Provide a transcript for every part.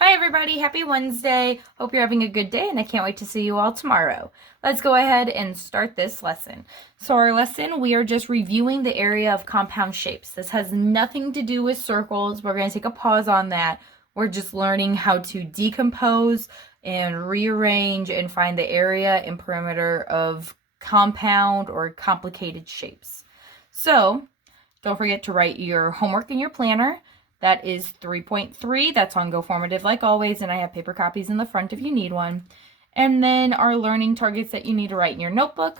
Hi everybody, happy Wednesday. Hope you're having a good day and I can't wait to see you all tomorrow. Let's go ahead and start this lesson. So our lesson, we are just reviewing the area of compound shapes. This has nothing to do with circles. We're going to take a pause on that. We're just learning how to decompose and rearrange and find the area and perimeter of compound or complicated shapes. So don't forget to write your homework in your planner. That is 3.3. That's on Go Formative like always, and I have paper copies in the front if you need one. And then our learning targets that you need to write in your notebook.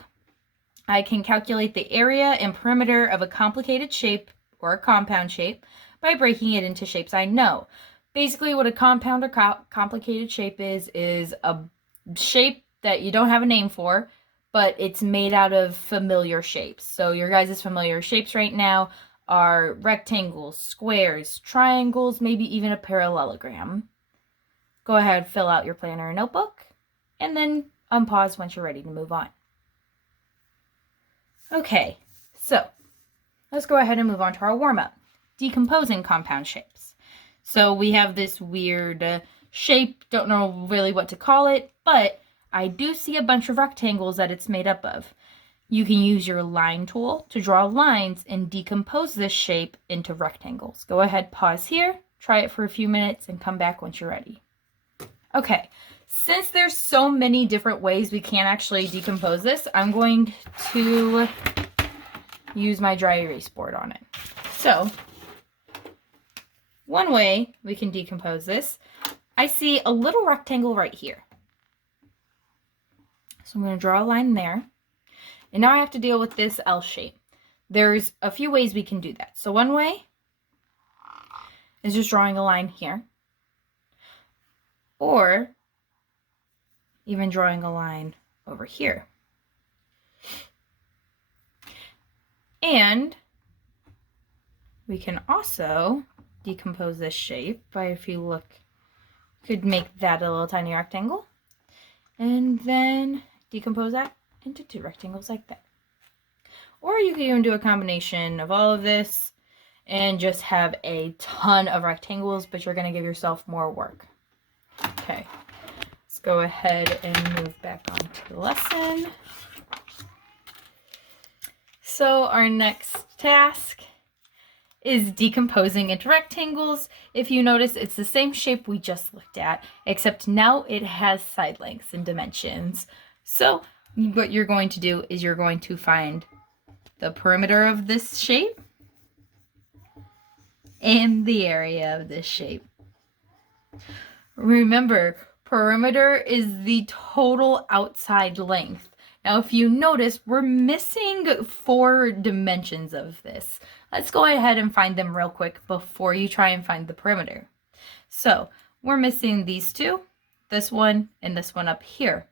I can calculate the area and perimeter of a complicated shape or a compound shape by breaking it into shapes I know. Basically, what a compound or complicated shape is a shape that you don't have a name for, but it's made out of familiar shapes. So your guys' familiar shapes right now are rectangles, squares, triangles, maybe even a parallelogram. Go ahead, fill out your planner and notebook, and then unpause once you're ready to move on. Okay, so let's go ahead and move on to our warm-up. Decomposing compound shapes. So we have this weird shape, don't know really what to call it, but I do see a bunch of rectangles that it's made up of. You can use your line tool to draw lines and decompose this shape into rectangles. Go ahead, pause here, try it for a few minutes, and come back once you're ready. Okay, since there's so many different ways we can actually decompose this, I'm going to use my dry erase board on it. So, one way we can decompose this, I see a little rectangle right here. So I'm going to draw a line there. And now I have to deal with this L shape. There's a few ways we can do that. So one way is just drawing a line here. Or even drawing a line over here. And we can also decompose this shape by, if you look, could make that a little tiny rectangle. And then decompose that into two rectangles like that. Or you can even do a combination of all of this and just have a ton of rectangles, but you're going to give yourself more work. Okay, let's go ahead and move back on to the lesson. So our next task is decomposing into rectangles. If you notice, it's the same shape we just looked at, except now it has side lengths and dimensions. So what you're going to do is you're going to find the perimeter of this shape and the area of this shape. Remember, perimeter is the total outside length. Now, if you notice, we're missing 4 dimensions of this. Let's go ahead and find them real quick before you try and find the perimeter. So, we're missing these 2, this one, and this one up here.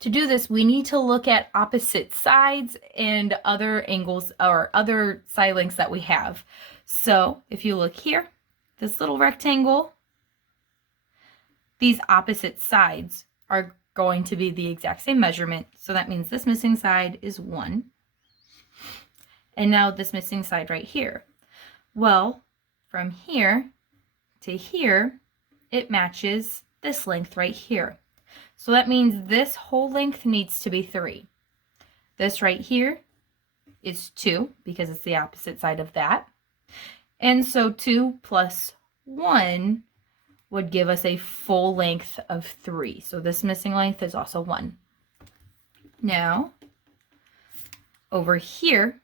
To do this, we need to look at opposite sides and other angles or other side lengths that we have. So if you look here, this little rectangle, these opposite sides are going to be the exact same measurement. So that means this missing side is 1. And now this missing side right here. Well, from here to here, it matches this length right here. So that means this whole length needs to be 3. This right here is 2 because it's the opposite side of that. And so 2 plus 1 would give us a full length of 3. So this missing length is also 1. Now, over here,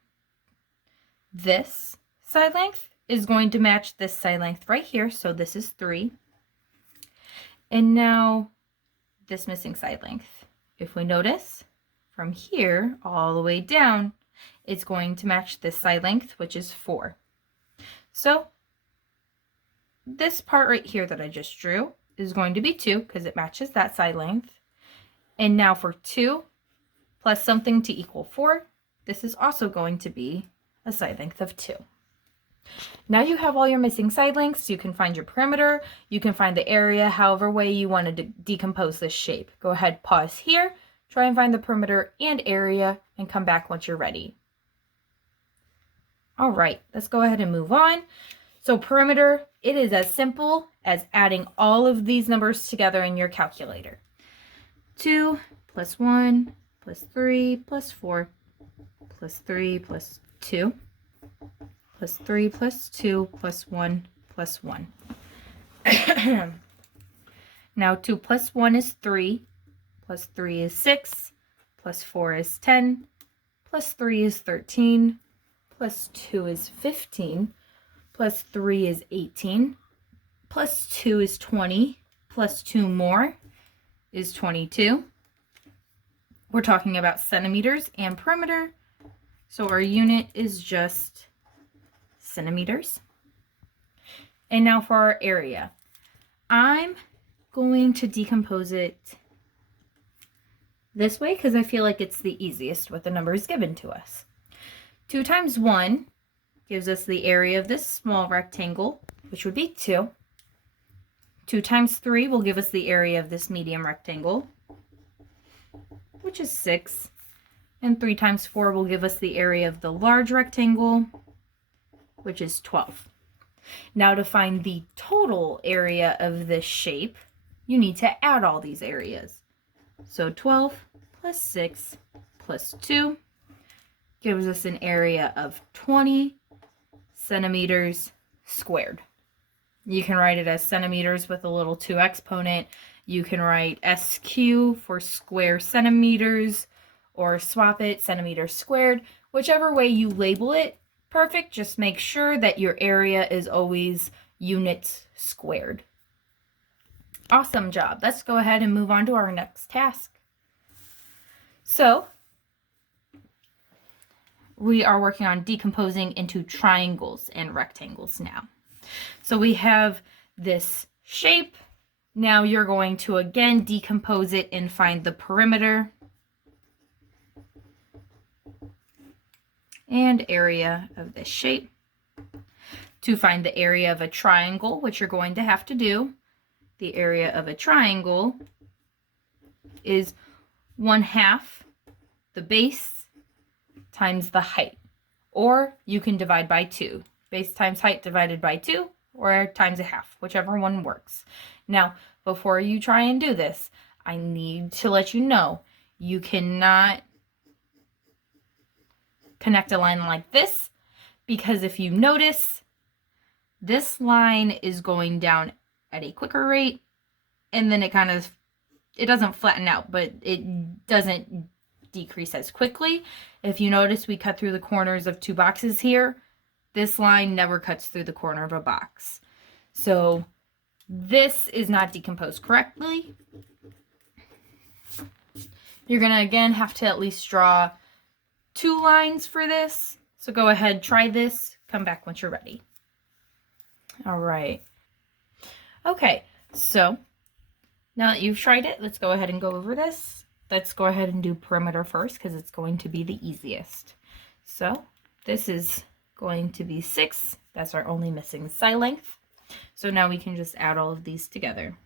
this side length is going to match this side length right here. So this is 3. And now this missing side length. If we notice, from here all the way down, it's going to match this side length, which is 4. So this part right here that I just drew is going to be 2 because it matches that side length. And now for 2 plus something to equal 4, this is also going to be a side length of 2. Now you have all your missing side lengths. You can find your perimeter. You can find the area, however way you want to decompose this shape. Go ahead, pause here, try and find the perimeter and area, and come back once you're ready. All right, let's go ahead and move on. So perimeter, it is as simple as adding all of these numbers together in your calculator. 2 plus 1 plus 3 plus 4 plus 3 plus 2 plus 3 plus 2 plus 1 plus 1. Now 2 plus 1 is 3, plus 3 is 6, plus 4 is 10, plus 3 is 13, plus 2 is 15, plus 3 is 18, plus 2 is 20, plus 2 more is 22. We're talking about centimeters and perimeter, so our unit is just centimeters. And now for our area. I'm going to decompose it this way because I feel like it's the easiest with the numbers given to us. 2 times 1 gives us the area of this small rectangle, which would be 2. 2 times 3 will give us the area of this medium rectangle, which is 6. And 3 times 4 will give us the area of the large rectangle, which is 12. Now to find the total area of this shape, you need to add all these areas. So 12 plus 6 plus 2 gives us an area of 20 centimeters squared. You can write it as centimeters with a little 2 exponent. You can write SQ for square centimeters, or swap it, centimeters squared. Whichever way you label it, perfect. Just make sure that your area is always units squared. Awesome job. Let's go ahead and move on to our next task. So we are working on decomposing into triangles and rectangles now. So we have this shape. Now you're going to again decompose it and find the perimeter and area of this shape. To find the area of a triangle, which you're going to have to do, the area of a triangle is 1/2 the base times the height. Or you can divide by 2. Base times height divided by 2, or times 1/2, whichever one works. Now, before you try and do this, I need to let you know, you cannot connect a line like this, because if you notice, this line is going down at a quicker rate, and then it doesn't flatten out, but it doesn't decrease as quickly. If you notice, we cut through the corners of 2 boxes here. This line never cuts through the corner of a box. So this is not decomposed correctly. You're going to again have to at least draw 2 lines for this. So go ahead, try this, come back once you're ready. All right. Okay, so now that you've tried it, let's go ahead and go over this. Let's go ahead and do perimeter first because it's going to be the easiest. So this is going to be 6. That's our only missing side length. So now we can just add all of these together.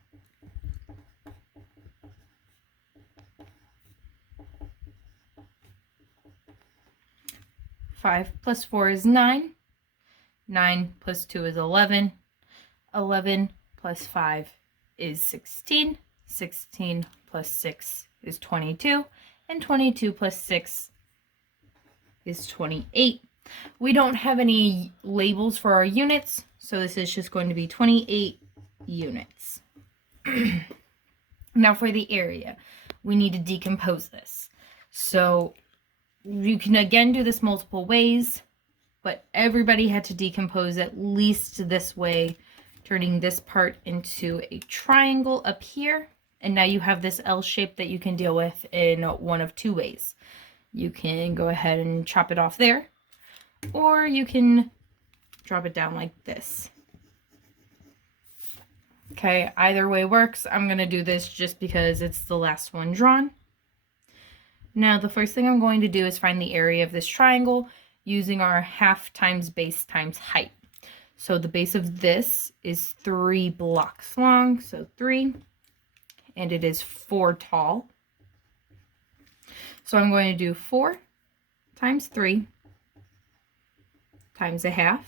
Five plus 4 is 9. 9 plus 2 is 11. 11 plus 5 is 16. 16 plus 6 is 22. And 22 plus 6 is 28. We don't have any labels for our units, so this is just going to be 28 units. Now for the area, we need to decompose this. So you can again do this multiple ways, but everybody had to decompose at least this way, turning this part into a triangle up here. And now you have this L shape that you can deal with in one of 2 ways. You can go ahead and chop it off there, or you can drop it down like this. Okay, either way works. I'm going to do this just because it's the last one drawn. Now, the first thing I'm going to do is find the area of this triangle using our 1/2 times base times height. So the base of this is 3 blocks long, so 3, and it is 4 tall. So I'm going to do 4 times 3 times 1/2.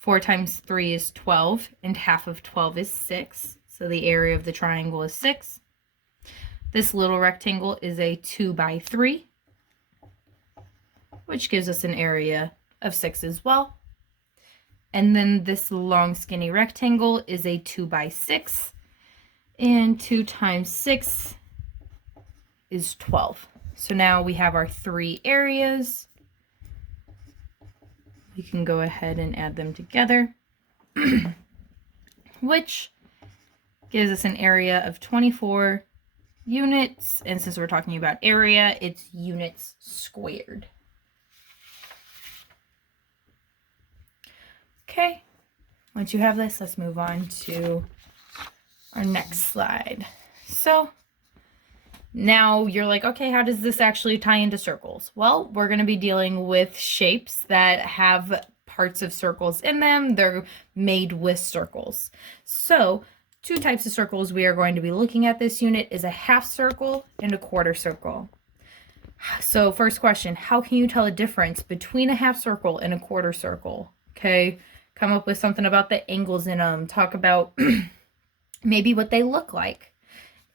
4 times 3 is 12, and half of 12 is 6. So the area of the triangle is 6. This little rectangle is a 2 by 3, which gives us an area of 6 as well. And then this long skinny rectangle is a 2 by 6, and 2 times 6 is 12. So now we have our 3 areas. We can go ahead and add them together, which gives us an area of 24 units. And since we're talking about area, it's units squared. Okay, once you have this, let's move on to our next slide. So now you're like, okay, how does this actually tie into circles? Well, we're going to be dealing with shapes that have parts of circles in them. They're made with circles. So 2 types of circles we are going to be looking at this unit is a half circle and a quarter circle. So first question, how can you tell a difference between a half circle and a quarter circle? Okay, come up with something about the angles in them. Talk about maybe what they look like.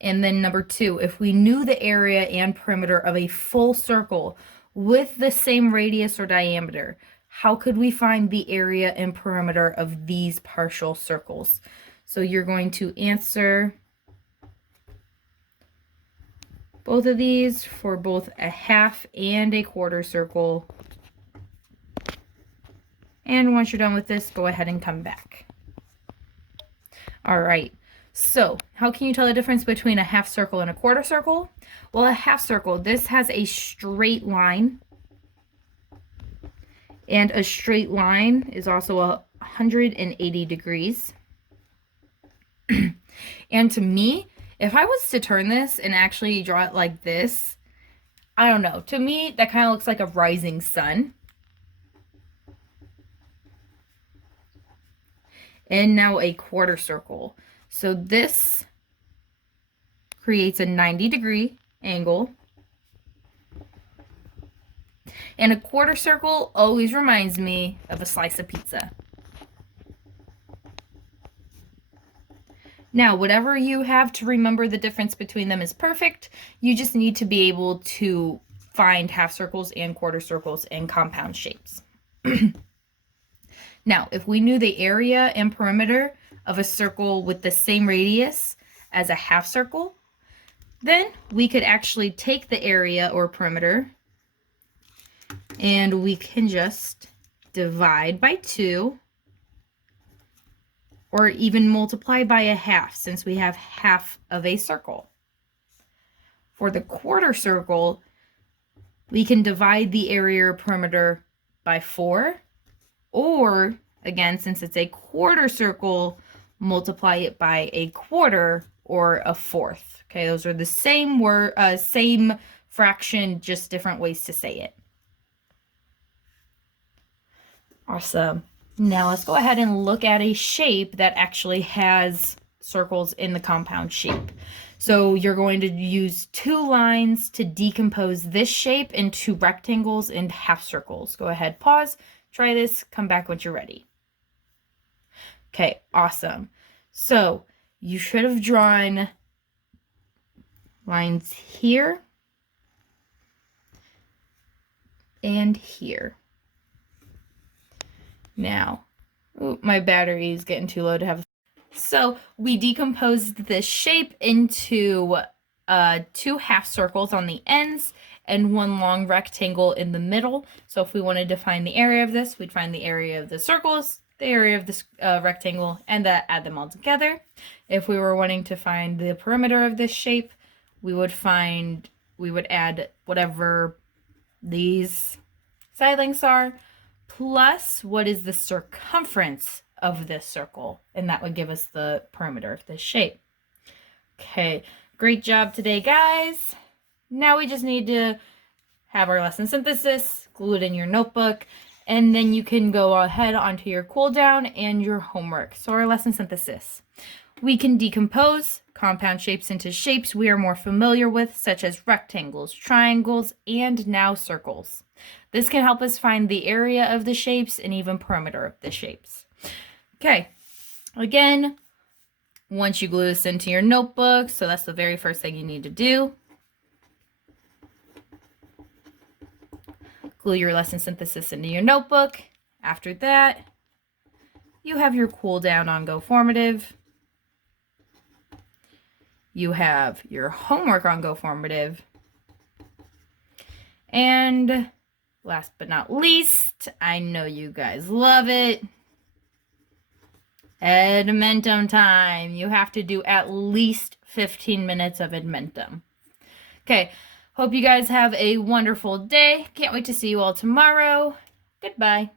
And then number 2, if we knew the area and perimeter of a full circle with the same radius or diameter, how could we find the area and perimeter of these partial circles? So you're going to answer both of these for both a half and a quarter circle. And once you're done with this, go ahead and come back. All right. So how can you tell the difference between a half circle and a quarter circle? Well, a half circle, this has a straight line. And a straight line is also 180 degrees. And to me, if I was to turn this and actually draw it like this, I don't know. To me, that kind of looks like a rising sun. And now a quarter circle. So this creates a 90-degree angle. And a quarter circle always reminds me of a slice of pizza. Now, whatever you have to remember the difference between them is perfect. You just need to be able to find half circles and quarter circles in compound shapes. Now, if we knew the area and perimeter of a circle with the same radius as a half circle, then we could actually take the area or perimeter and we can just divide by 2 or even multiply by a half since we have half of a circle. For the quarter circle, we can divide the area or perimeter by 4, or again, since it's a quarter circle, multiply it by a quarter or a fourth. Okay, those are the same word, same fraction, just different ways to say it. Awesome. Now let's go ahead and look at a shape that actually has circles in the compound shape. So you're going to use 2 lines to decompose this shape into rectangles and half circles. Go ahead, pause, try this, come back once you're ready. Okay, awesome. So you should have drawn lines here and here. Now, my battery is getting too low to have. So we decomposed this shape into 2 half circles on the ends and 1 long rectangle in the middle. So if we wanted to find the area of this, we'd find the area of the circles, the area of this rectangle, and add them all together. If we were wanting to find the perimeter of this shape, we would add whatever these side lengths are, plus what is the circumference of this circle, and that would give us the perimeter of this shape. Okay, great job today, guys. Now we just need to have our lesson synthesis, glue it in your notebook, and then you can go ahead onto your cool down and your homework. So our lesson synthesis. We can decompose compound shapes into shapes we are more familiar with, such as rectangles, triangles, and now circles. This can help us find the area of the shapes and even perimeter of the shapes. Okay, again, once you glue this into your notebook, so that's the very first thing you need to do. Glue your lesson synthesis into your notebook. After that, you have your cool down on Go Formative. You have your homework on Go Formative. And last but not least, I know you guys love it, Edmentum time. You have to do at least 15 minutes of Edmentum. Okay, hope you guys have a wonderful day. Can't wait to see you all tomorrow. Goodbye.